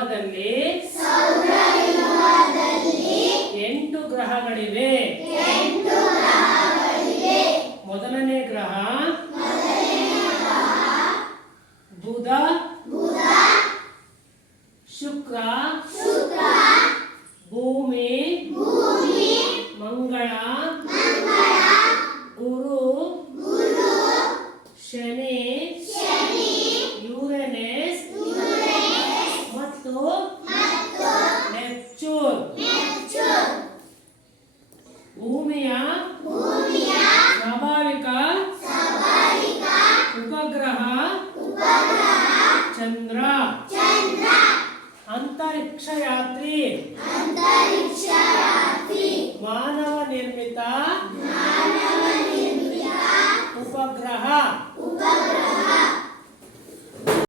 ವ್ಯೂಹದಲ್ಲಿ ಎಂಟು ಗ್ರಹಗಳಿವೆ. ಮೊದಲನೇ ಗ್ರಹ ಬುಧ ಶುಕ್ರ ಭೂಮಿ ಮಂಗಳ ಗುರು ಶನಿ ಯುರೆನಸ್ ಭೂಮಿಯ ಭೂಮಿಯ ಸ್ವಾಭಾವಿಕ ಸ್ವಾಭಾವಿಕ ಉಪಗ್ರಹ ಉಪಗ್ರಹ ಚಂದ್ರ ಚಂದ್ರ ಅಂತರಿಕ್ಷ ಯಾತ್ರಿ ಅಂತರಿಕ್ಷ ಯಾತ್ರಿ ಮಾನವ ನಿರ್ಮಿತ ಮಾನವ ನಿರ್ಮಿತ ಉಪಗ್ರಹ ಉಪಗ್ರಹ